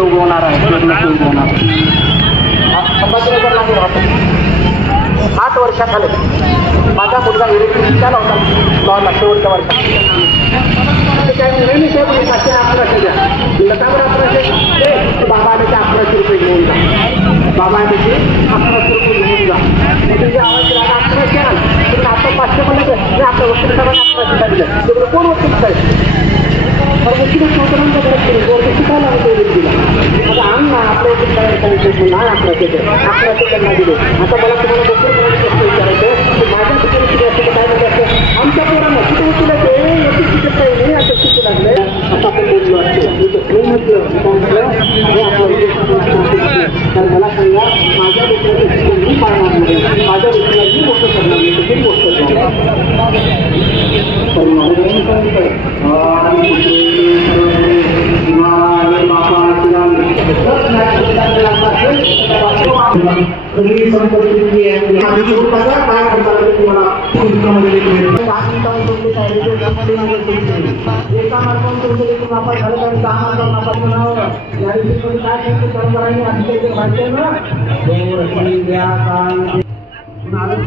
उगवणार आहे 8 वर्षाखाली माझा मुलगा इलेक्ट्रिशियन होता लॉला शेवटच्या वर्षात बाबाने 1100 रुपये घेऊन जा बाबाने 1100 रुपये घेऊन जा म्हणजे आवाज 1100 आला आता 500 म्हणलं तर आपल्या वकील साहेबांना 1100 दिलं तिकडे कोण वकील साहेब वकील शिकायला होतो व्यक्तीला आता आण ना आपल्या वकील साहेबांना नाही 1100 त्यांना दिले आता मला तुम्हाला वकील प्रश्न विचारायचं की माझ्या ठिकाणी शिकायचं काय म्हणजे असं आमच्या पोरांना किती वकील आहे वकील शिकत काही नाही आता शिकू लागले आता आपण बोललो असतो म्हटलं तर मला सांगा माझ्या वकिलाचं शिक्षण मी पाळणार नाही माझ्या वकिला मी मोठं करणार नाही किती गोष्ट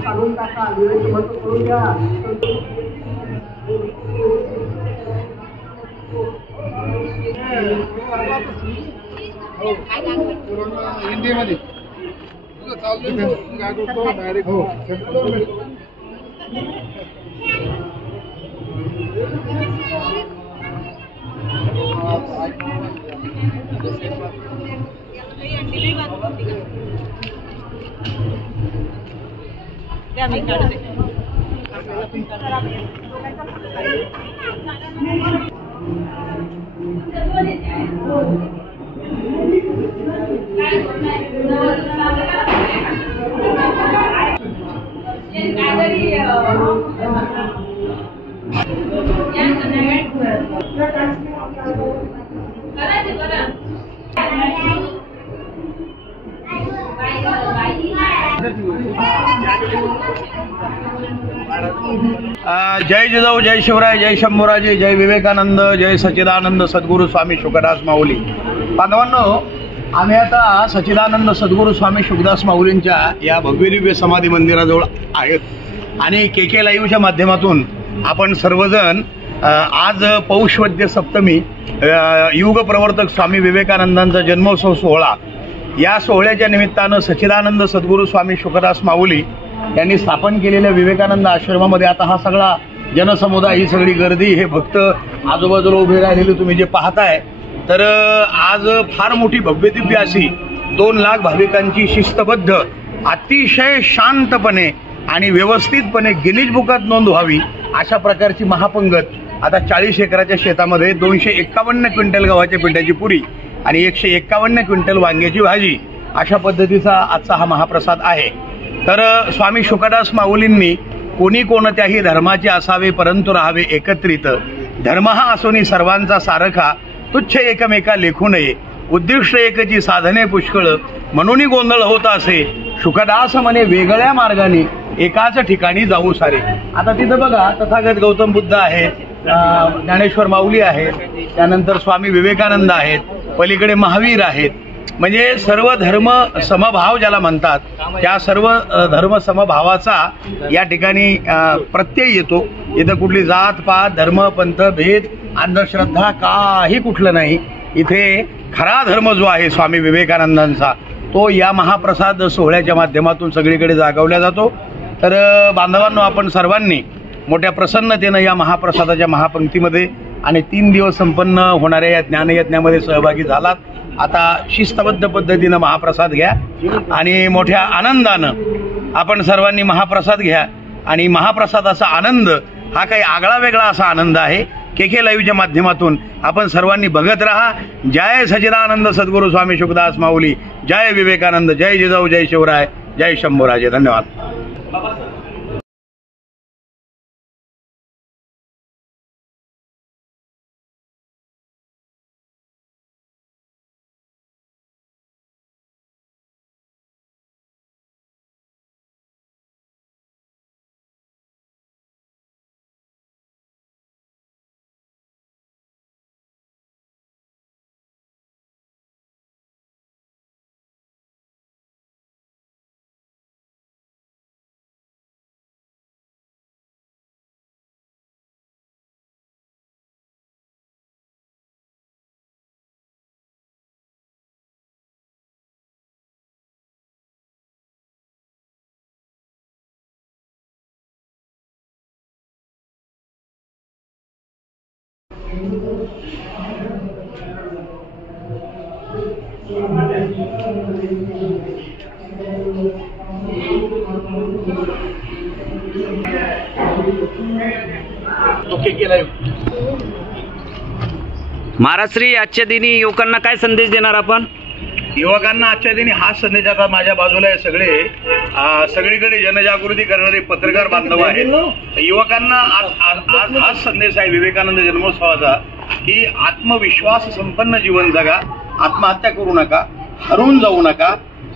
काढून टाका विवेक महत्व करून घ्या हिंदीमध्ये डायरेक्ट हो जय जिजाऊ, जय शिवराय, जय शंभूराजे, जय विवेकानंद, जय सच्चिदानंद सद्गुरू स्वामी शुकदास माऊली. बांधवांनो, आम्ही आता सच्चिदानंद सद्गुरू स्वामी शुकदास माऊलींच्या या भव्यदिव्य समाधी मंदिराजवळ आहेत आणि के लाईव्हच्या माध्यमातून आपण सर्वजण आज पौषवद्य सप्तमी युग प्रवर्तक स्वामी विवेकानंदांचा जन्मोत्सव सोहळा या सोहळ्याच्या निमित्तानं सच्चिदानंद सद्गुरू स्वामी शुकदास माऊली यांनी स्थापन केलेल्या विवेकानंद आश्रमामध्ये आता हा सगळा जनसमुदाय, ही सगळी गर्दी, हे भक्त आजूबाजूला उभे राहिलेले तुम्ही जे पाहताय, तर आज फार मोठी भव्यदिव्य अशी 2 लाख भाविकांची शिस्तबद्ध अतिशय शांतपणे आणि व्यवस्थितपणे गिनीज बुकात नोंद व्हावी अशा प्रकारची महापंगत आता 40 एकराच्या शेतामध्ये 251 क्विंटल गव्हाच्या पिठाची पुरी आणि 151 क्विंटल वांग्याची भाजी अशा पद्धतीचा आजचा हा महाप्रसाद आहे. तर स्वामी शुकदास माऊलींनी कोणी कोणत्याही धर्माचे असावे परंतु राहावे एकत्रित, धर्म हा असोनी सर्वांचा सारखा, तुच्छ एकमेका लेखू नये, उद्दिष्ट एकची साधने पुष्कळ म्हणून गोंधळ होत असे शुकदास म्हणे वेगळ्या मार्गाने एकाच ठिकाणी जाऊ सारे. आता तिथं बघा तथागत गौतम बुद्ध आहेत, ज्ञानेश्वर माऊली आहेत, त्यानंतर स्वामी विवेकानंद आहेत, पलीकडे महावीर आहेत. म्हणजे सर्व धर्म समभाव ज्याला म्हणतात त्या सर्व धर्म समभावाचा या ठिकाणी प्रत्यय येतो. इथं कुठली जात पात धर्म पंथ भेद अंधश्रद्धा काही कुठलं नाही. इथे खरा धर्म जो आहे स्वामी विवेकानंदांचा तो या महाप्रसाद सोहळ्याच्या माध्यमातून सगळीकडे जागवला जातो. तर बांधवांनो, आपण सर्वांनी मोठ्या प्रसन्नतेनं या महाप्रसादाच्या महापंक्तीमध्ये आणि 3 दिवस संपन्न होणाऱ्या या ज्ञानयज्ञामध्ये सहभागी झालात. आता शिस्तबद्ध पद्धतीनं महाप्रसाद घ्या आणि मोठ्या आनंदानं आपण सर्वांनी महाप्रसाद घ्या. आणि महाप्रसादाचा आनंद हा काही आगळा वेगळा असा आनंद आहे. KK लाईव्हच्या माध्यमातून आपण सर्वांनी बघत राहा. जय सच्चिदानंद सद्गुरू स्वामी शुकदास माऊली, जय विवेकानंद, जय जिजाऊ, जय शिवराय, जय शंभूराजे. धन्यवाद. महाराजश्री, आजच्या दिनी युवकांना काय संदेश देणार आपण? युवकांना आजच्या दिनी हाच संदेश. आता माझ्या बाजूला हे सगळीकडे जनजागृती करणारे पत्रकार बांधव आहेत. युवकांना आज हाच संदेश आहे विवेकानंद जन्मोत्सवाचा की आत्मविश्वास संपन्न जीवन जगा, आत्महत्या करू नका, हरून जाऊ नका,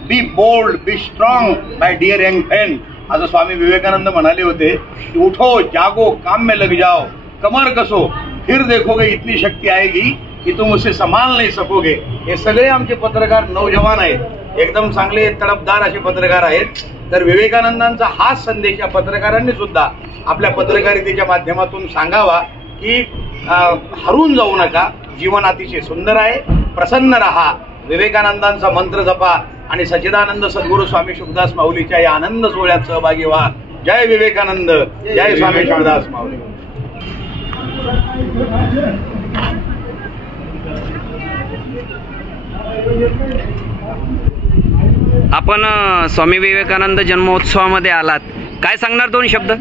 be bold, be strong my dear young friend. असं स्वामी विवेकानंद म्हणाले होते की उठो जागो काम में लग जाओ, कमर कसो फिर देखोगे इतनी शक्ती आएगी की तुम उसे संभाल नहीं सकोगे. हे सगळे आमचे पत्रकार नौजवान आहेत, एकदम चांगले तडफदार असे पत्रकार आहेत. तर विवेकानंदांचा हाच संदेश या पत्रकारांनी सुद्धा आपल्या पत्रकारितेच्या माध्यमातून सांगावा की हरून जाऊ नका, जीवन अतिशय सुंदर आहे, प्रसन्न रहा, विवेकानंदांचा मंत्र जपा आणि सच्चिदानंद सद्गुरू स्वामी शुकदास माऊलीच्या या आनंद सोहळ्यात सहभागी व्हा. जय विवेकानंद, जय स्वामी शुकदास माऊली. आपण स्वामी विवेकानंद जन्मोत्सवामध्ये आलात, काय सांगणार? 2 शब्द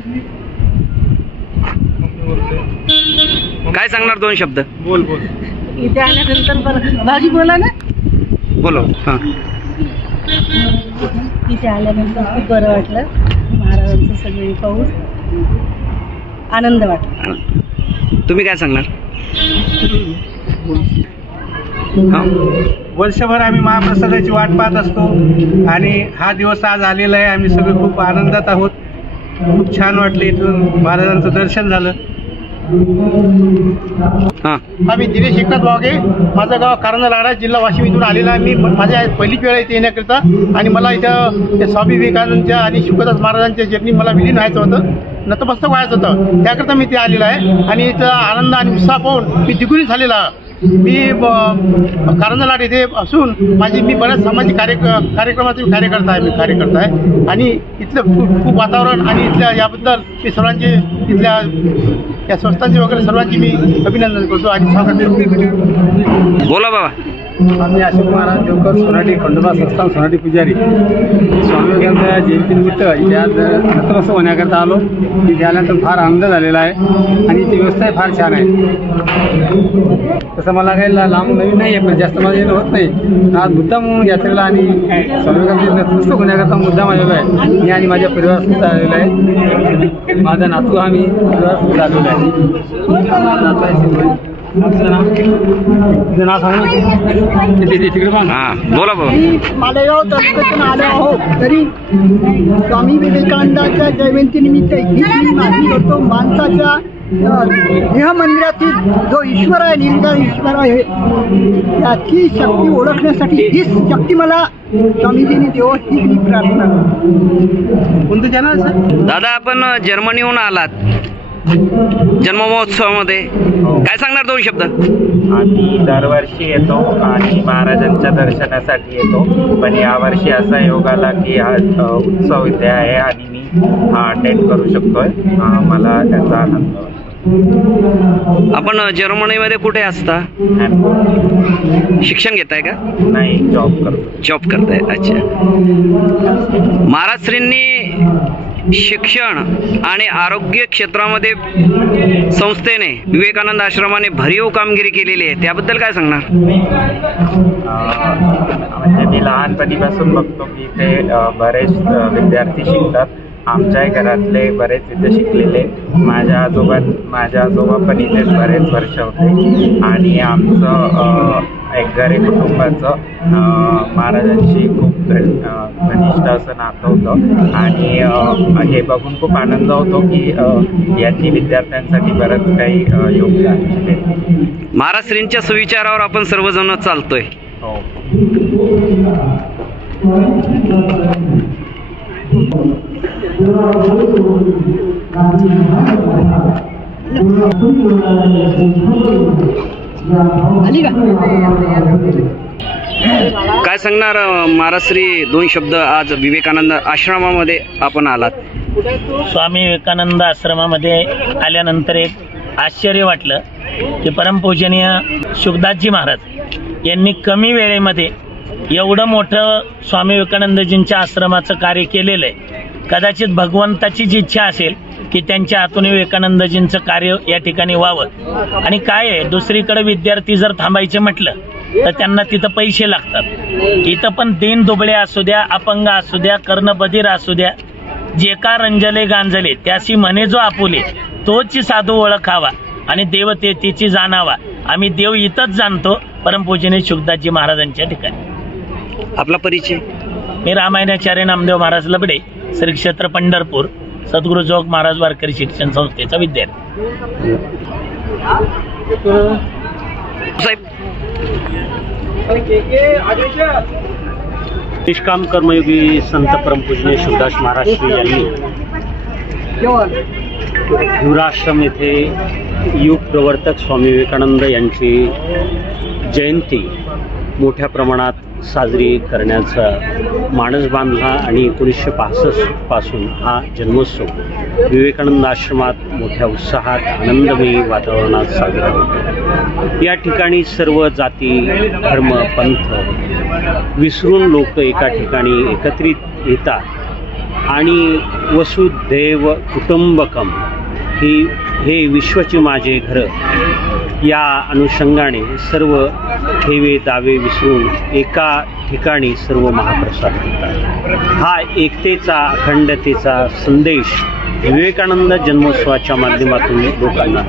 काय सांगणार? 2 शब्द बोल. इथे आल्यानंतर भाजी बोला ना. बोलो. हां, इथे आल्यानंतर खूप बरं वाटलं. महाराजांचं सगळे पाहून आनंद वाटला. तुम्ही काय सांगणार? वर्षभर आम्ही महाप्रसादाची वाट पाहत असतो आणि हा दिवस आज आलेला आहे. आम्ही सगळे खूप आनंदात आहोत. खूप छान वाटलं, इथून महाराजांचं दर्शन झालं. आम्ही दिनेश एकनाथ वाघे, माझं गाव कारंजा, जिल्हा वाशिम इथून आलेला आहे. मी माझ्या पहिलीच वेळ इथे येण्याकरिता आणि मला इथं स्वामी विवेकानंदच्या आणि शुकदास महाराजांच्या जर्नी मला विलीन व्हायचं होतं, नतमस्तक व्हायचं होतं. त्याकरता मी इथे आलेला आहे आणि इथं आनंद आणि उत्साह पाहून मी द्विगुणित झालेला. मी कारंजा इथे असून मी बऱ्याच सामाजिक कार्यक्रमाचे कार्यकर्ता आहे आणि इथलं खूप वातावरण आणि इथल्या याबद्दल मी सर्वांचे इथल्या या संस्थांचे वगैरे सर्वांची मी अभिनंदन करतो आणि स्वागत करतो. बोला बाबा. आम्ही अशोक महाराज जोकर सोनाटी खंडोबा संस्थान सोनाटी पुजारी स्वामी विवेकानंद जयंतीनिमित्त इथे आज नतमस्तक होण्याकरता आलो. इथे आल्यानंतर फार आनंद झालेला आहे आणि इथे व्यवस्थाही फार छान आहे. तसं मला काही लांब नवीन नाही आहे, पण जास्त माझं येणं होत नाही. आज मुद्दाम यात्रेला आणि स्वामी विवेकानंद नतमस्तक होण्याकरता मुद्दाम आलेलो आहे. मी आणि माझ्या परिवारासुद्धा आलेलो आहे. माझा नातू आम्ही परिवारासुद्धा आलेलो आहे. तुझं नाव सांगू. तिकडे पहा. हा बोला भाऊ. मालेगाव तालुक्यातून आलो आहोत तरी स्वामी विवेकानंदाच्या जयंतीनिमित्त ही मागणी करतो. माणसाच्या देह मंदिरातील जो ईश्वर आहे, निराकार ईश्वर आहे, त्याची शक्ती ओळखण्यासाठी हीच शक्ती मला स्वामीजींनी देव ही मी प्रार्थना करतो. कोणतं चॅनल सर? दादा आपण जर्मनीहून आलात जन्म महोत्सवामध्ये, काय सांगणार 2 शब्द? आम्ही दरवर्षी येतो आणि महाराजांच्या दर्शनासाठी येतो, पण यावर्षी असा योग आला की हा उत्सव इथे आहे आणि मी हा अटेंड करू शकतोय. मला त्याचा आनंद वाटतो. आपण जर्मनीमध्ये कुठे असता? शिक्षण घेताय का? नाही, जॉब करतो. जॉब करताय. अच्छा. महाराजश्रींनी शिक्षण आणि आरोग्य क्षेत्रामध्ये संस्थेने विवेकानंद आश्रमाने भरीव कामगिरी केलेली आहे, त्याबद्दल काय सांगणार? म्हणजे मी लहानपणीपासून बघतो की इथे बरेच विद्यार्थी शिकतात. आमच्याही घरातले बरेच इथे शिकलेले. माझ्या आजोबा पण इथेच बरेच वर्ष होते आणि आमचं एकघरे कुटुंबाचं महाराजांशी खूप घनिष्ठ असं नातं होतं आणि हे बघून खूप आनंद होतो की यांनी विद्यार्थ्यांसाठी बरंच काही योगदान दिले. महाराजश्रींच्या सुविचारावर आपण सर्वजण चालतोय. हो. काय सांगणार महाराजश्री 2 शब्द? आज विवेकानंद आश्रमामध्ये आपण आलात. स्वामी विवेकानंद आश्रमामध्ये आल्यानंतर एक आश्चर्य वाटलं की परमपूजनीय शुकदासजी महाराज यांनी कमी वेळेमध्ये एवढं मोठं स्वामी विवेकानंदजींच्या आश्रमाचं कार्य केलेलं आहे. कदाचित भगवंताची जी इच्छा असेल की त्यांच्या हातून विवेकानंदजींचं कार्य या ठिकाणी व्हावं. आणि काय आहे, दुसरीकडे विद्यार्थी जर थांबायचे म्हटलं तर त्यांना तिथं पैसे लागतात. इथं पण दीन दुबळे असू द्या, अपंग असू द्या, कर्णबधीर असू द्या, जे का रंजले गांजले त्याशी म्हणे जो आपुले, तोच साधू ओळखावा आणि देवतेची जाणावा. आम्ही देव इथंच जाणतो, परमपूजनीय शुकदासजी महाराजांच्या ठिकाणी. आपला परिचय? मी रामायणाचार्य नामदेव महाराज लबडे, श्री क्षेत्र पंढरपूर, सद्गुरू जोग महाराज वारकरी शिक्षण संस्थेचा विद्यार्थी. साहेब, निष्काम कर्मयोगी संत परमपूजनीय शुकदास महाराज श्री यांनी हिवराश्रम येथे युग प्रवर्तक स्वामी विवेकानंद यांची जयंती मोठ्या प्रमाणात साजरी करण्याचा मानस बांधला आणि 1965 पासून हा जन्मोत्सव विवेकानंद आश्रमात मोठ्या उत्साहात आनंदमयी वातावरणात साजरा होतो. या ठिकाणी सर्व जाती, धर्म, पंथ विसरून लोक एका ठिकाणी एकत्रित येतात आणि वसुधैव कुटुंबकम हे विश्वचे माझे घर या अनुषंगाने सर्व ठेवे दावे विसरून एका ठिकाणी सर्व महाप्रसाद होतात. हा एकतेचा, अखंडतेचा संदेश विवेकानंद जन्मोत्सवाच्या माध्यमातून लोकांना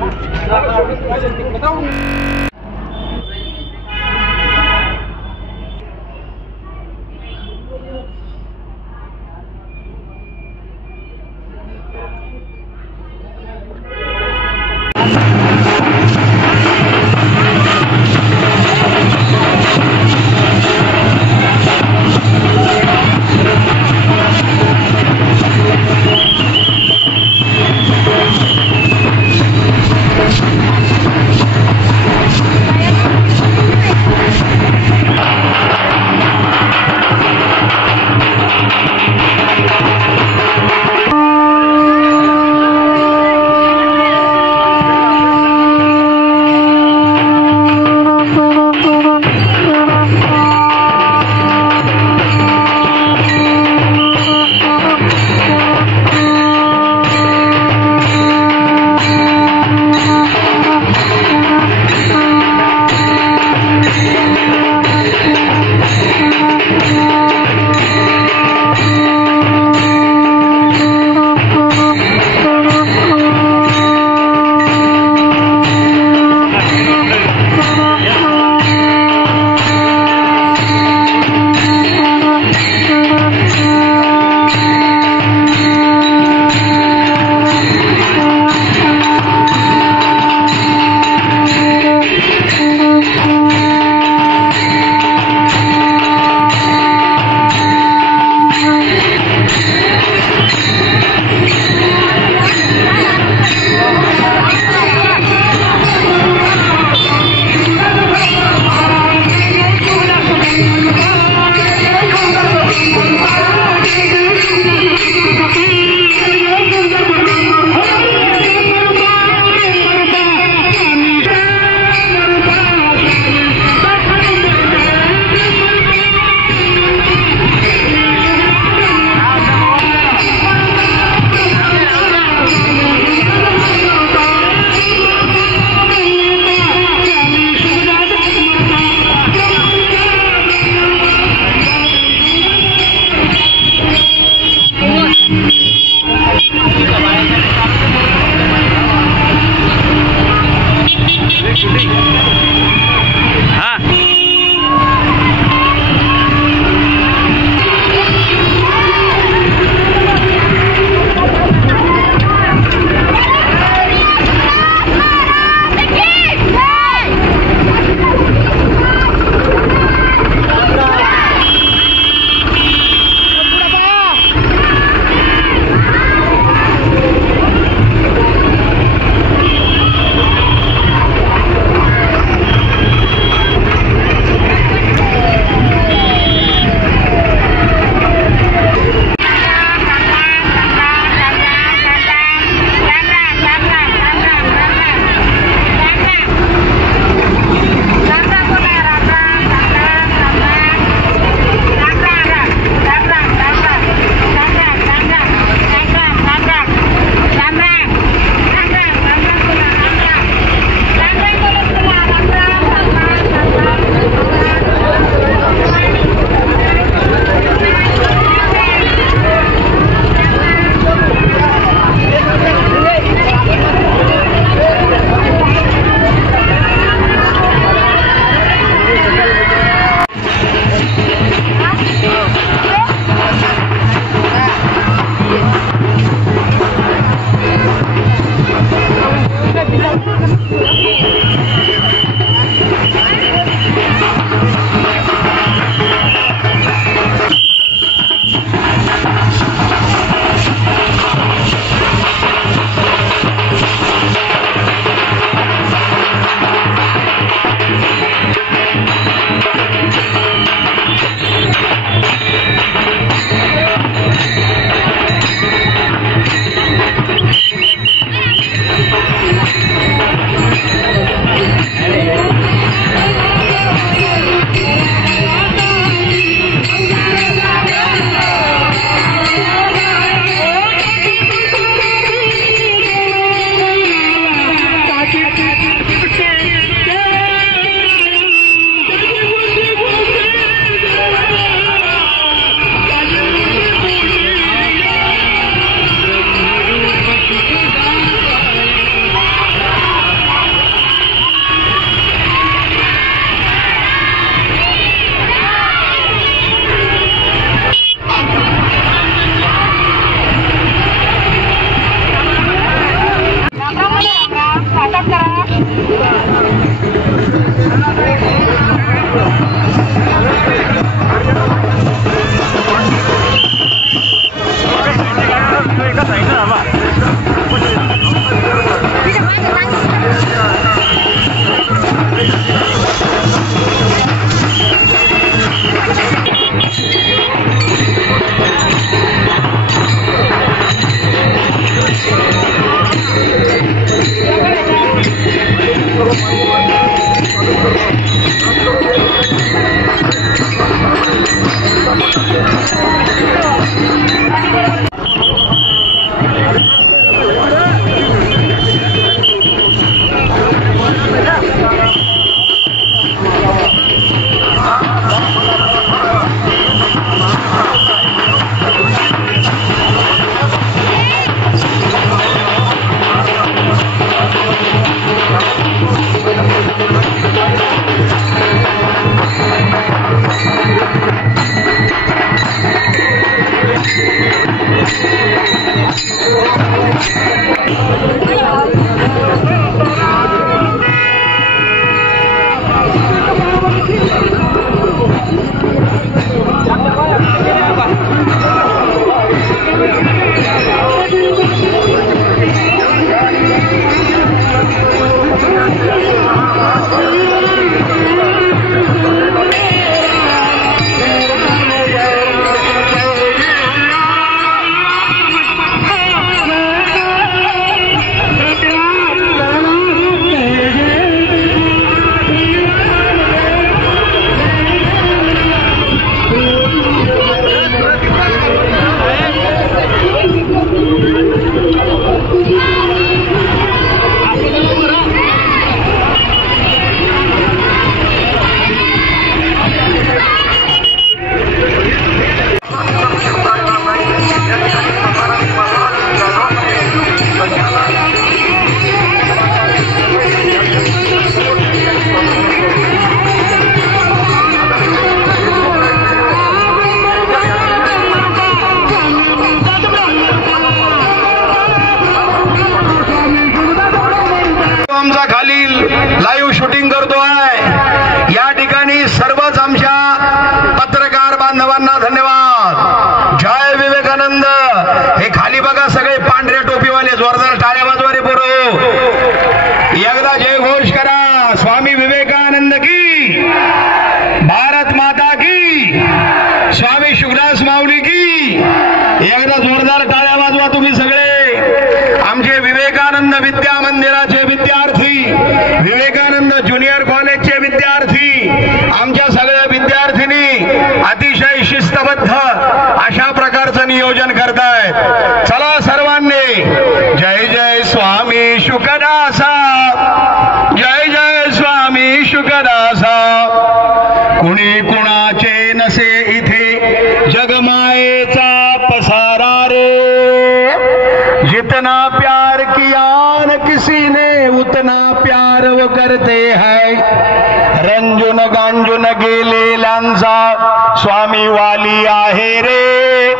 स्वामी वाली आहे रे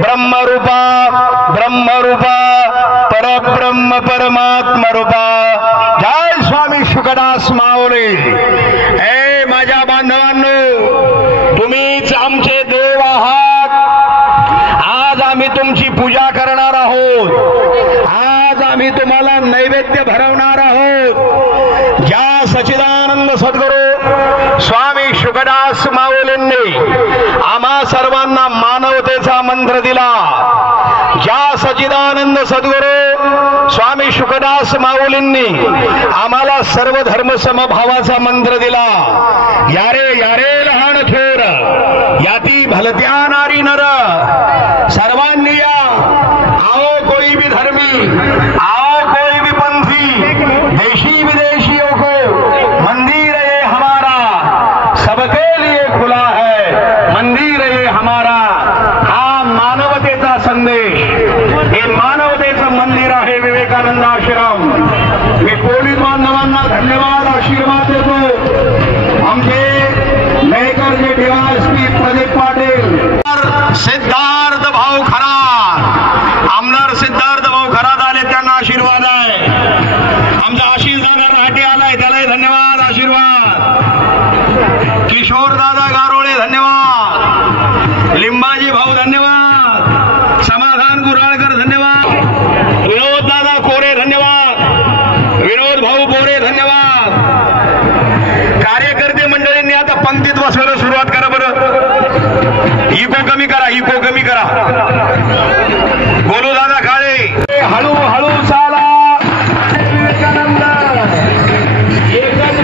ब्रह्मरूपा ब्रह्मरूपा परब्रह्म परमात्मा रूपा जय स्वामी शुकदास माऊली। ए माझ्या बांधवांनो, तुम्हीच आमचे देव आहात। आज आम्ही तुमची पूजा करणार आहोत। आज आम्ही तुम्हाला नैवेद्य भरवणार आहोत। ज्या सच्चिदानंद सद्गुरू स्वामी शुकदास माऊलींनी आम्हा सर्वांना मानवतेचा मंत्र दिला, ज्या सच्चिदानंद सद्गुरू स्वामी शुकदास माऊलींनी आम्हाला सर्व धर्म समभावाचा मंत्र दिला, यारे यारे लहान थोर याती भलत्या नारी नर, सर्वांनी या आओ कोई भी धर्मी, आओ कोई भी पंथी, देशी विदेशियों को मंदिर ये हमारा सबके लिए खुला है। मंदिर ये हमारा हा मानवतेचा संदेश, हे मानवतेचं मंदिर आहे विवेकानंद आश्रम। मी पोलीस बांधवांना धन्यवाद आशीर्वाद देतो। आमचे मेकर जे डीवायएसपी प्रदीप पाटील, सिद्धार्थ भाऊ खरात, आमदार सिद्धार्थ भाऊ खरात आले, त्यांना आशीर्वाद आहे। आमचा आशिष दादा राहटे आलाय, त्यालाही धन्यवाद आशीर्वाद। किशोर दादा गारोळे धन्यवाद, लिंबाजी भाऊ धन्यवाद, समाधान गुराळकर धन्यवाद, विनोद दादा कोरे धन्यवाद, विनोद भाऊ बोरे धन्यवाद, कार्यकर्ते मंडळींनी आता पंक्तीत बसवायला सुरुवात करा बरं. इको कमी करा, इको कमी करा. बोलू दादा काळे हळू हळू चाला. विवेकानंद एकच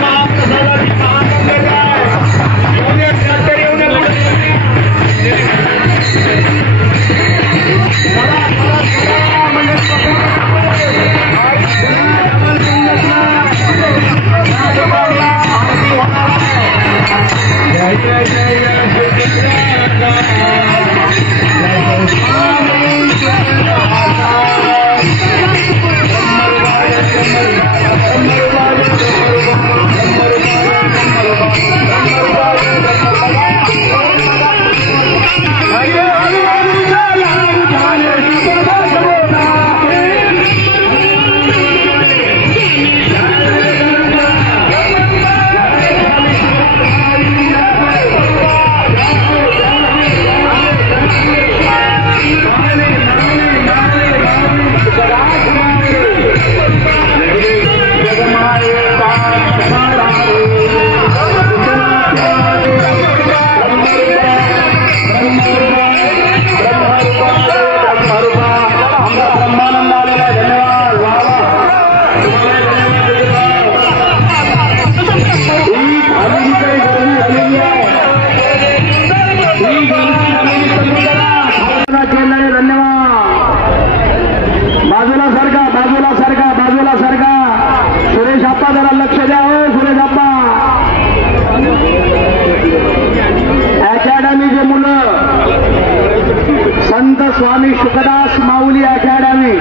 स्वामी शुकदास माऊली अकॅडमी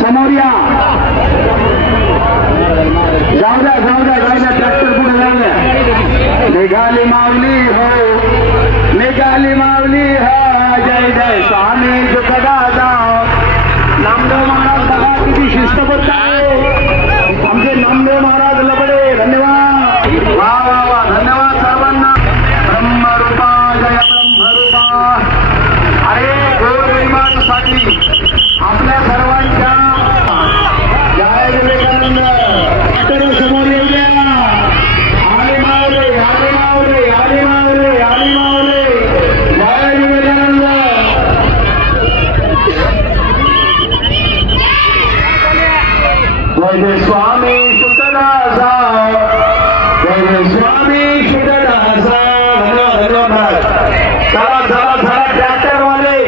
समोर या. जाऊ द्या ट्रॅक्टर पुढे जाऊ द्या. निघाली माऊली हो, निघाली माऊली हो, जय जय स्वामी शुकदास. नामदेव महाराज बघा किती शिस्तबद्ध आहे. आमचे नामदेव महाराज लबडे. धन्यवाद. वा वा वा, धन्यवाद सर्वांना. ब्रह्मरूपा जय ब्रह्मरूपा. अरे गोरगरिबांसाठी आपल्या सर्वांच्या जय विवेकानंद समोर येऊ द्या. आले मावले, आले मावले, आले मावले, आले मावले. जय विवेकानंद. जय जय स्वामी शुकदासा, जय जय स्वामी शुकदासा. धन्यवाद. चला चला चला ट्रॅक्टर वाले.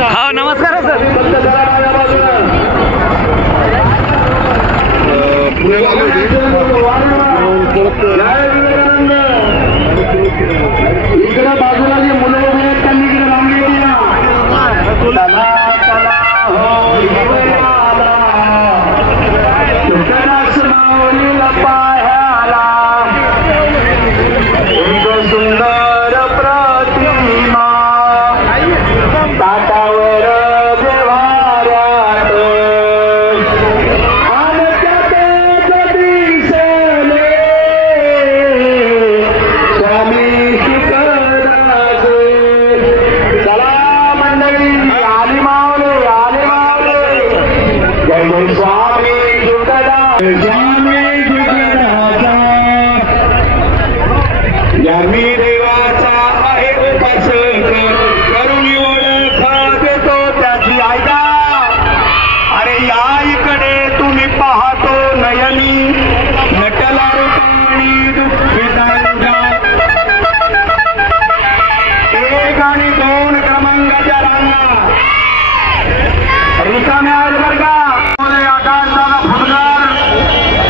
हा नमस्कार सर. इकडे बाजूला जे मुलं उभे आहेत त्यांनी इकडे रांगेत या. शुकदास माऊलीला पाहायला एक सुंदर प्रतिमा ताटावर देवाऱ्यात आणि त्यातच दिसले स्वामी शुकदास. चला मंडळी, आली मावले, आले मावले. जय जय स्वामी शुकदास, स्वामी शुकदासा. ज्ञानी देवाचा आहे उपासक, करुणी ओळख देतो त्याची ऐका. अरे या इकडे तुम्ही पाहतो नयनी नटला रूपाणी दुःखिता. एक आणि दोन क्रमांकाच्या रांगा रिकाम्या आहेत बरं का. आकाशदादा फुटकर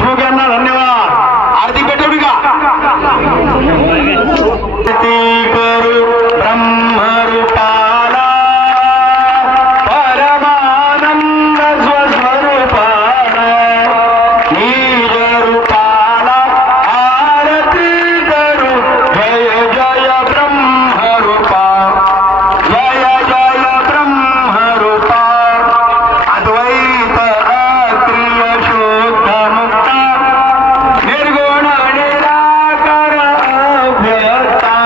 देशमुख यांना धन्यवाद. आरती पेटवली का? करू ब्रह्मरूपाला परमानंद स्वस्वरूपाला निज रूपाला आरती करू. जय जय ब्रह्मरूपा, जय जय ब्रह्मरूपा. अद्वैत अक्रिय शुद्ध मुक्त निर्गुण निराकार अव्यक्ता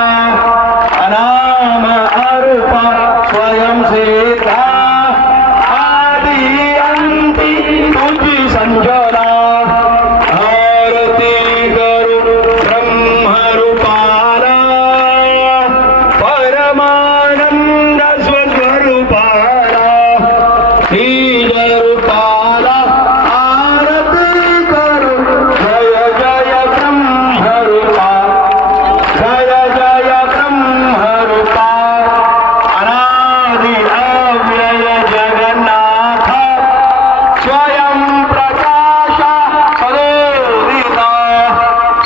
अनाम अरूपा स्वयं सिद्धा आदि अंती तुझी संजना. आरती करू ब्रह्मरूपाला परमानंद स्वस्वरूपाला निज रूपाला आरती करू. जय जय ब्रह्मरूपा, जय जय ब्रह्मरूपा. अनादि अव्यय जगन्नाथ स्वयं प्रकाश सदोदिता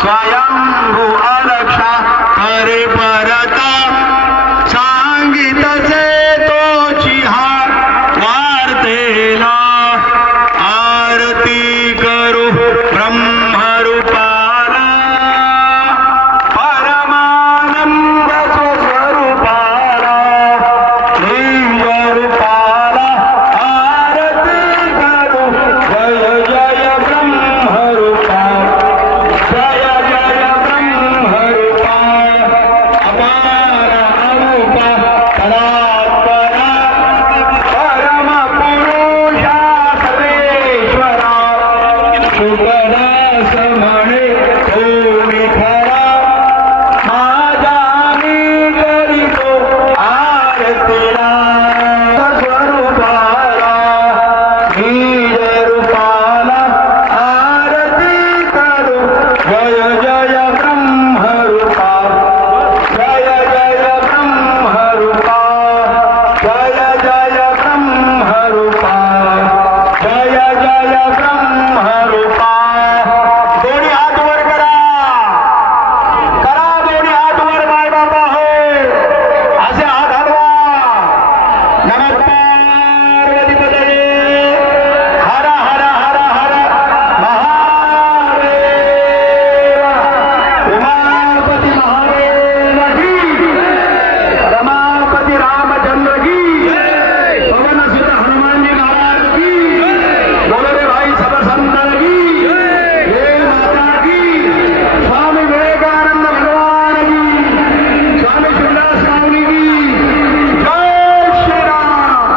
स्वयंभू अलक्षा परिपरता सांगितसे तोची हार वार्तेला. आरती करू ब्रह्मरूपाला परमानंद स्वस्वरूपाला निज रूपाला आरती करू. जय जय ब्रह्मरूपा, जय जय ब्रह्मरूपा. अपार अरूपा परात्परा परम पुरुषा सर्वेश्वरा. शुभदास म्हणे तुम्ही खरा माझा मी करीतो आरतीला. स्वरूपाला निज रूपाला आरती करू. जय जय ब्रह्मरूपा, जय जय ब्रह्मरूपा, जय जय ब्रह्मरूपा, जय जय ब्रह्मरूपा. दोन्ही हात वर करा, करा दोन्ही हात वर माय बाबा हो, असे हात हलवा. नमः पार्वतीपतये. हर हर हर हर महादेव. उमापती महादेव की, रमापती रामचंद्र की, पवनसुत हनुमानजी महाराज की, बोलो रे भाई सब संतन की, हे माता की, स्वामी विवेकानंद भगवान की, स्वामी शुकदास माऊली की. जय श्री राम.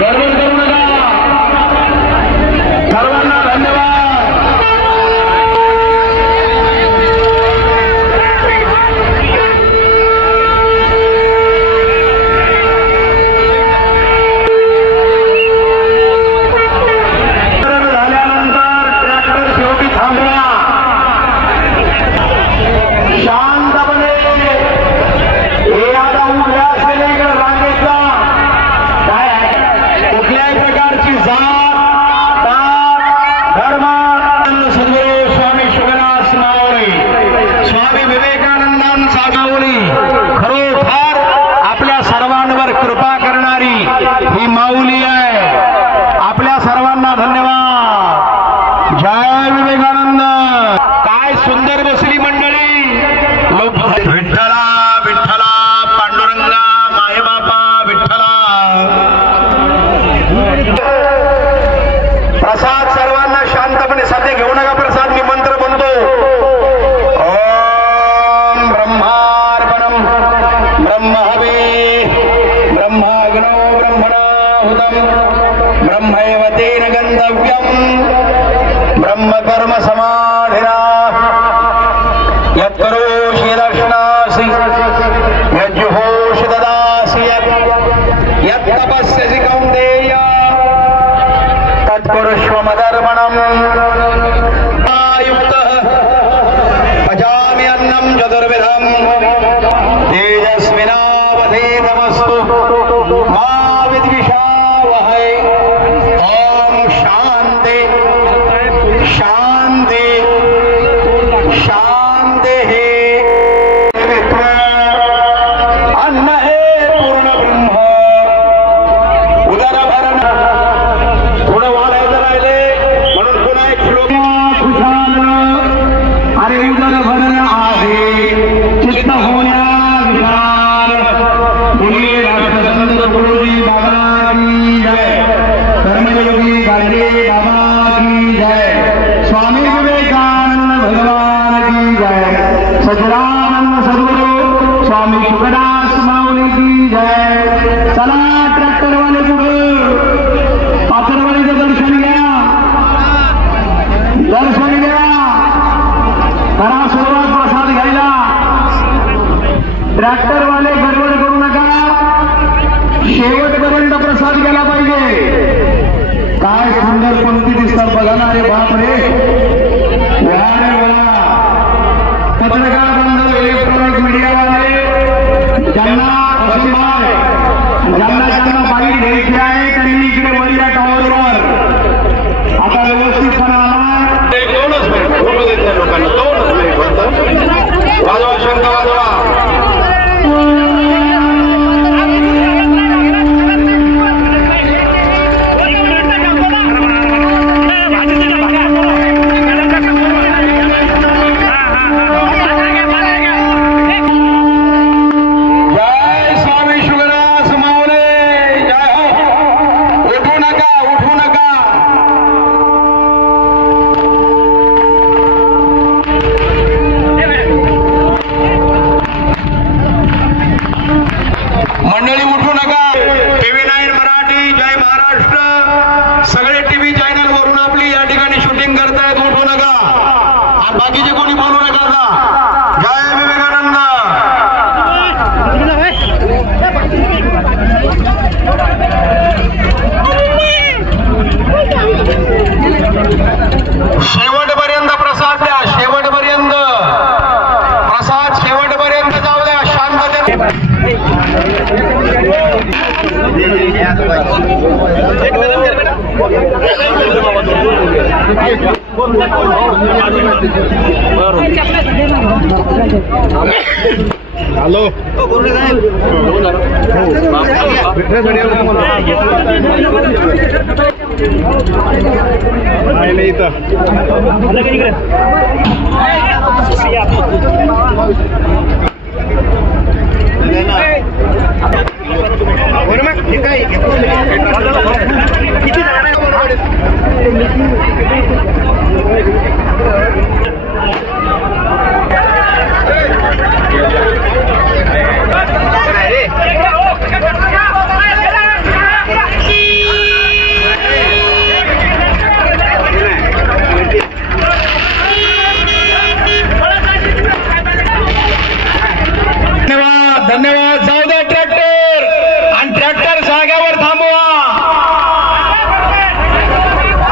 गडबड करू नका. सर्वांना धन्यवाद. झाल्यानंतर ट्रॅक्टर शेवटी थांबवा. शांतपणे हे आता उभ्या असलेले इकडे रांगेत जा. काय आहे? कुठल्याही प्रकारची जात पात धर्म सद्गुरू स्वामी शुकदास माऊली, स्वामी विवेकानंदांचा माऊली खरोखर आपल्या सर्वांवर कृपा करणारी ही माऊली आहे. आपल्या सर्वांना धन्यवाद. जय विवेकानंद. काय सुंदर बसली मंडळी. विठ्ठला विठ्ठला पांडुरंगा मायबापा विठ्ठला. प्रसाद सर्वांना शांतपणे साधे घेऊ नका. प्रसाद मी मंत्र म्हणतो. ओम ब्रह्मार्पणम ब्रह्म हवे ब्रह्माग्नो ब्रह्मणाहुतम ब्रह्मैव तेन गंतव्यम ब्रह्मकर्म समाधिना. यत्करोषि दर्शनासि यज्जुहोषि ददासि यत्तपस्यसि कौन्तेय तत्कुरुष्व मदर्पणम्. आयुक्तः पचाम्यन्नं चतुर्विधम् तेजस्विनावधीतमस्तु मा विद्विषावहै. ओम शान्ति कृष्ण होण्या विशाल बोलिए राष्ट्रसंत गुरुजी बाबा की जय, कर्मयोगी गाडगे बाबा की जय, स्वामी विवेकानंद भगवान की जय, सच्चिदानंद सद्गुरु स्वामी शुकदास माऊली की जय। चला ट्रॅक्टर वाले पुढे, पाथरवाडीचं दर्शन घ्या, दर्शन घ्या, करा सुरुवात प्रसाद घ्यायला। ट्रॅक्टर वाले गडबड करू नका, शेवटपर्यंत प्रसाद घ्यायला पाहिजे। काय सुंदर पंक्ती दिसतात बघा ना, रे बाप रे, पत्रकार बांधव, इलेक्ट्रॉनिक मीडियावाले, ज्यांना ज्यांना बाईट घ्यायची आहे त्यांनी इकडे वर या टॉवरवर। आता व्यवस्थितपणा आला, दोनच मिनिट बोलू देत नाही लोकांना, दोनच मिनिट वाजवा, शंख वाजवा। बाकीचे कोणी बोलू नका आता। जय विवेकानंद। शेवटपर्यंत प्रसाद द्या, शेवटपर्यंत प्रसाद, शेवटपर्यंत जाऊ द्या शांततेने। हॅलो, नाही इथं धन्यवाद। जाऊ द्या ट्रॅक्टर, आणि ट्रॅक्टर जाग्यावर थांबवा।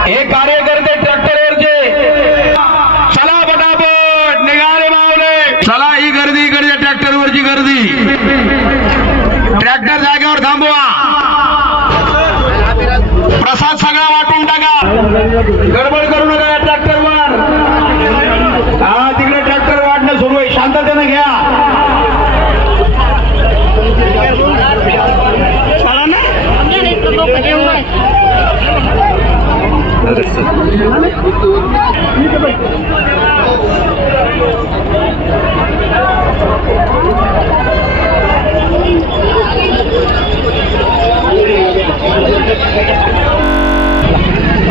हे कार्यकर्ते ट्रॅक्टरवरचे, चला पटापट निघाले मावले, चला। ही गर्दी इकडे, ट्रॅक्टरवरची गर्दी, ट्रॅक्टर जाग्यावर थांबवा, प्रसाद सगळा वाटून टाका, गडबड करू नका या ट्रॅक्टरवर। हा, तिकडे ट्रॅक्टर वाटणं सुरू आहे, शांततेने घ्या।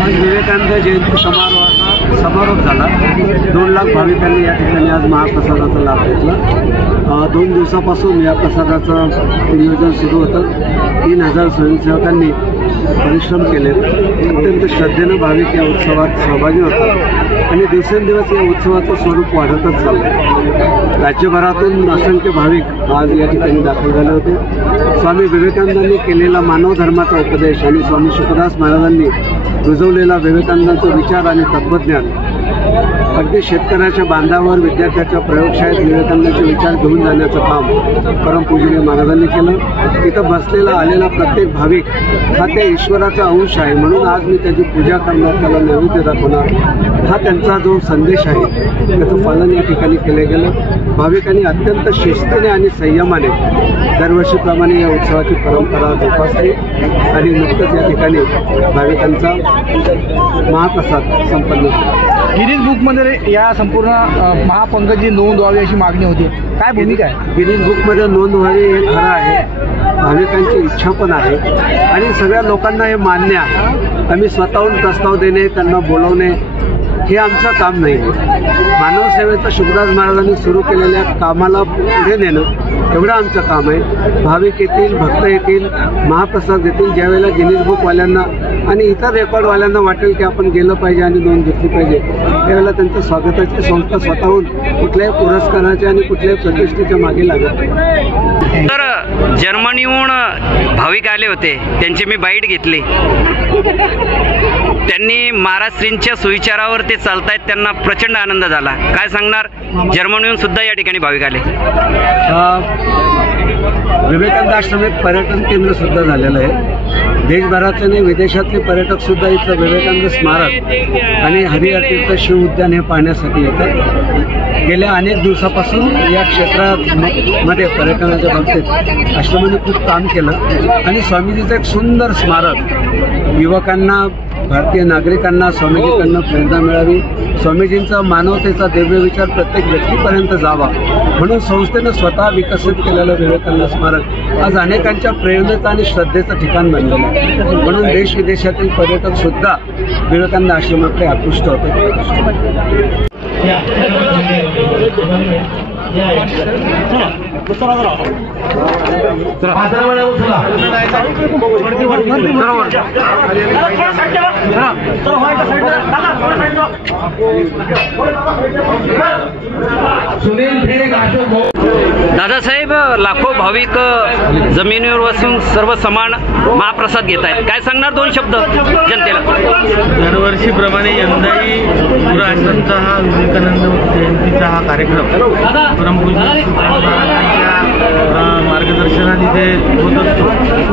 विवेकानंद जयंती समारोप झाला। 2 लाख भाविकांनी या ठिकाणी आज महाप्रसादाचा लाभ घेतला। 2 दिवसापासून या प्रसादाचं नियोजन सुरू होतं। 3000 स्वयंसेवकांनी परिश्रम केले, अत्यंत श्रद्धेनं भाविक या उत्सवात सहभागी होतात आणि दिवसेंदिवस या उत्सवाचं स्वरूप वाढतच चाललं। राज्यभरातून असंख्य भाविक आज या ठिकाणी दाखल झाले होते। स्वामी विवेकानंदांनी केलेला मानव धर्माचा उपदेश आणि स्वामी शुकदास महाराजांनी रुजवलेला विवेकानंदांचा विचार आणि तत्वज्ञान अगदी शेतकऱ्याच्या बांधावर, विद्यार्थ्याच्या प्रयोगशाळेत विवेकानंदांचे विचार घेऊन जाण्याचं काम परमपूजनीय महाराजांनी केलं। तिथं बसलेला आलेला प्रत्येक भाविक हा त्या ईश्वराचा अंश आहे, म्हणून आज मी त्याची पूजा करणार, त्याला नैवेद्य दाखवणार, हा त्यांचा जो संदेश आहे त्याचं पालन या ठिकाणी केलं गेलं। भाविकांनी अत्यंत शिस्तीने आणि संयमाने दरवर्षीप्रमाणे या उत्सवाची परंपरा जोपासली आणि नुकतंच या ठिकाणी भाविकांचा महाप्रसाद संपन्न झाला। गिनीज बुकमध्ये या संपूर्ण महापंकजी नोंद व्हावी अशी मागणी होती, काय भूमिका आहे? गिनीज बुकमध्ये नोंद व्हावी हे खरं आहे, भाविकांची इच्छा पण आहे आणि सगळ्या लोकांना हे मान्य आहे. आम्ही स्वतःहून प्रस्ताव देणे, त्यांना बोलवणे हे आमचं काम नाही. मानवसेवेचं शुभदास महाराजांनी सुरू केलेल्या कामाला पुढे नेणं एवढं आमचं काम आहे. भाविक येतील, भक्त येतील, महाप्रसाद येतील. ज्यावेळेला गिनीज बुकवाल्यांना आणि इतर रेकॉर्डवाल्यांना वाटेल की आपण गेलं पाहिजे आणि नोंद घेतली पाहिजे, त्यावेळेला त्यांचं स्वागताची संस्था स्वतःहून कुठल्याही पुरस्काराच्या आणि कुठल्याही प्रतिष्ठेच्या मागे लागत नाही. तर जर्मनीहून भाविक आले होते, त्यांची मी बाईट घेतली. त्यांनी महाराष्ट्रींच्या सुविचारावर ते चालतायत, त्यांना प्रचंड आनंद झाला. काय सांगणार? जर्मनीहून सुद्धा या ठिकाणी भाविक आले. विवेकानंद आश्रमात पर्यटन केंद्र सुद्धा झालेलं आहे. देशभरातले आणि विदेशातले पर्यटक सुद्धा इथं विवेकानंद स्मारक आणि हरिहरतीर्थ शिव उद्यान हे पाहण्यासाठी येतात. गेल्या अनेक दिवसापासून या क्षेत्रामध्ये पर्यटनाच्या बाबतीत आश्रमाने खूप काम केलं आणि स्वामीजीचं एक सुंदर स्मारक युवकांना, भारतीय नागरिकांना स्वामीजीकडनं प्रेरणा मिळावी, स्वामीजींचा मानवतेचा दिव्य विचार प्रत्येक व्यक्तीपर्यंत जावा म्हणून संस्थेनं स्वतः विकसित केलेलं विवेकानंद स्मारक आज अनेकांच्या प्रेरणेचं आणि श्रद्धेचं ठिकाण बनलेलं आहे. म्हणून देश विदेशातील पर्यटक सुद्धा विवेकानंद आश्रमाकडे आकृष्ट होते. दादासाहेब, लाखो भाविक जमिनीवर बसून सर्व समान महाप्रसाद घेत आहेत, काय सांगणार? 2 शब्द जनतेला. दरवर्षीप्रमाणे यंदाही गुरु आश्रमचा हा विवेकानंद जयंतीचा हा कार्यक्रम परमपूज्य मार्गदर्शनात इथे होत असतो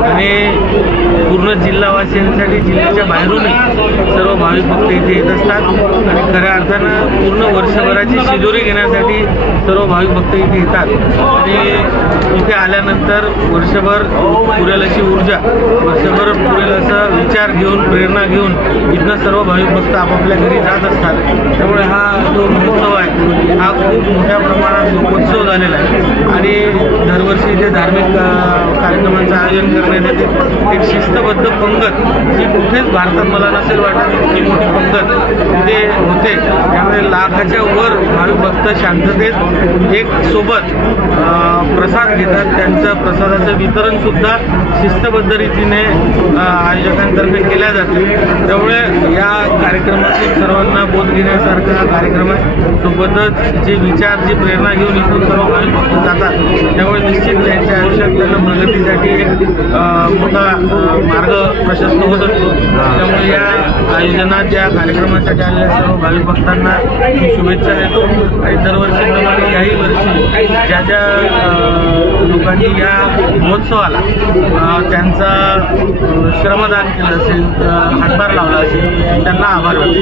आणि पूर्ण जिल्हावासियांसाठी जिल्ह्याच्या बाहेरूनही सर्व भाविक भक्त इथे येत असतात आणि खऱ्या अर्थानं पूर्ण वर्षभराची शिदोरी घेण्यासाठी सर्व भाविक भक्त इथे येतात आणि इथे आल्यानंतर वर्षभर पुरेल अशी ऊर्जा, वर्षभर पुरेल असा विचार घेऊन, प्रेरणा घेऊन इथनं सर्व भाविक भक्त आपापल्या घरी जात असतात. त्यामुळे हा जो महोत्सव आहे हा खूप मोठ्या प्रमाणात लोकोत्सव झालेला आहे आणि दरवर्षी इथे धार्मिक कार्यक्रमांचं आयोजन करण्यात येते. एक शिस्तबद्ध पंगत जी कुठेच भारतात मला नसेल वाटत इतकी मोठी पंगत इथे होते. त्यामुळे लाखाच्या वर भाविक भक्त शांततेत एक सोबत प्रसाद घेतात. त्यांचं प्रसादाचं वितरण सुद्धा शिस्तबद्ध रीतीने आयोजकांतर्फे केल्या जाते. त्यामुळे या कार्यक्रमातून सर्वांना बोध घेण्यासारखा हा कार्यक्रम आहे. सोबतच जे विचार, जी प्रेरणा घेऊन इथून सर्व भाविक भक्त जातात त्यामुळे निश्चित त्यांच्या आयुष्यात त्यांना प्रगतीसाठी एक मोठा मार्ग प्रशस्त होत असतो. त्यामुळे या आयोजनात या कार्यक्रमासाठी आलेल्या सर्व भाविक भक्तांना मी शुभेच्छा देतो आणि दरवर्षीप्रमाणे याही वर्षी ज्या ज्या लोकांनी या महोत्सवाला त्यांचा श्रमदान केलं असेल, हातभार लावला असेल, त्यांना आभार व्यक्त.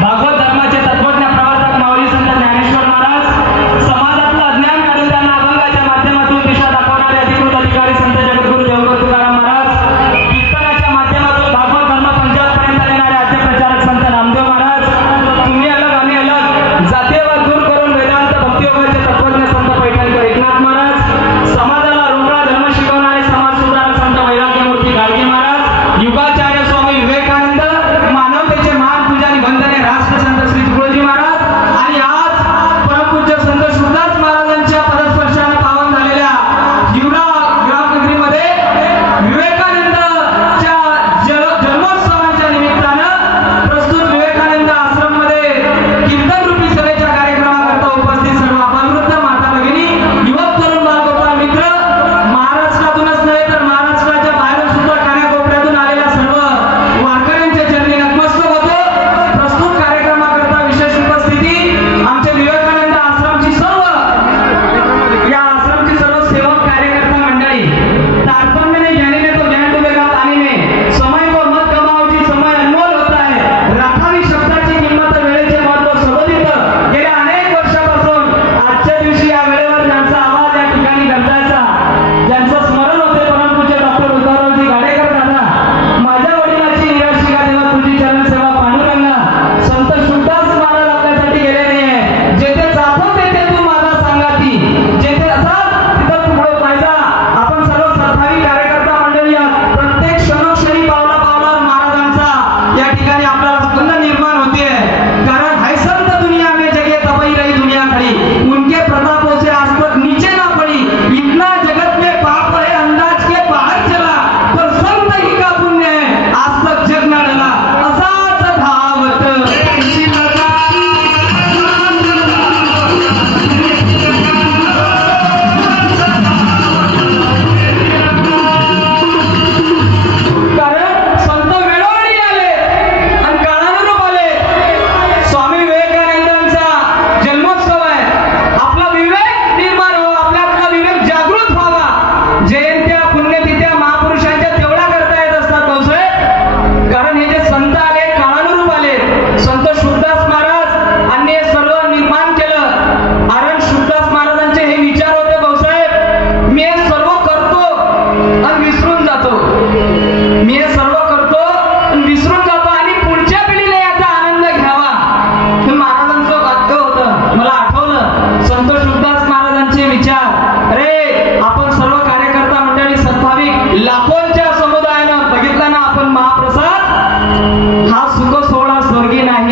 भागवत धर्माचे तत्वज्ञ प्रवर्तक माऊली संत ज्ञानेश्वर महाराज, समाजातलं अज्ञान काढून त्यांना अभंगाच्या माध्यमातून दिशा दाखवणारे अधिकृत अधिकारी संत जगद्गुरू देवगुरू तुकाराम महाराज, कीर्तनाच्या माध्यमातून भागवत धर्म पंजाबपर्यंत येणारे आद्य प्रचारक संत रामदेव महाराज, तुम्ही अलग आम्ही अलग, जातीयवाद दूर करून वेदांत भक्तियोगाचे तत्वज्ञ संत पैठणकर एकनाथ महाराज, समाजाला रोगळा धर्म शिकवणारे समाज सुधारक संत वैराग्यमूर्ती गाडगे महाराज, युगाचार्य स्वामी विवेकानंद,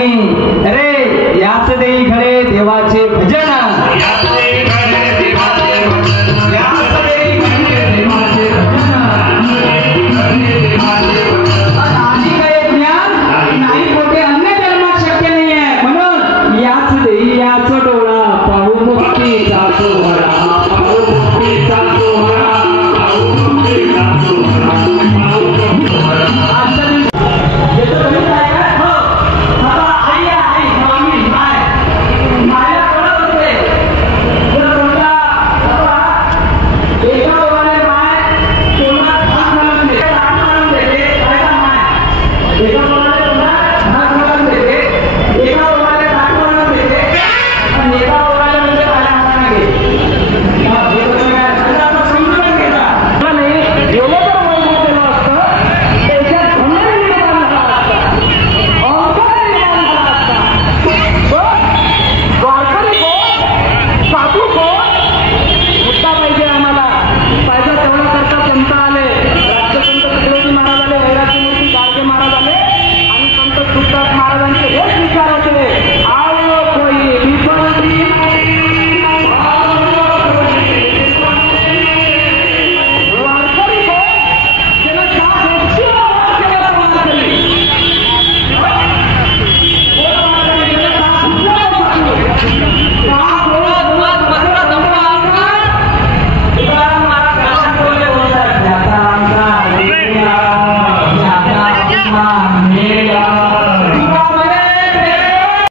नाही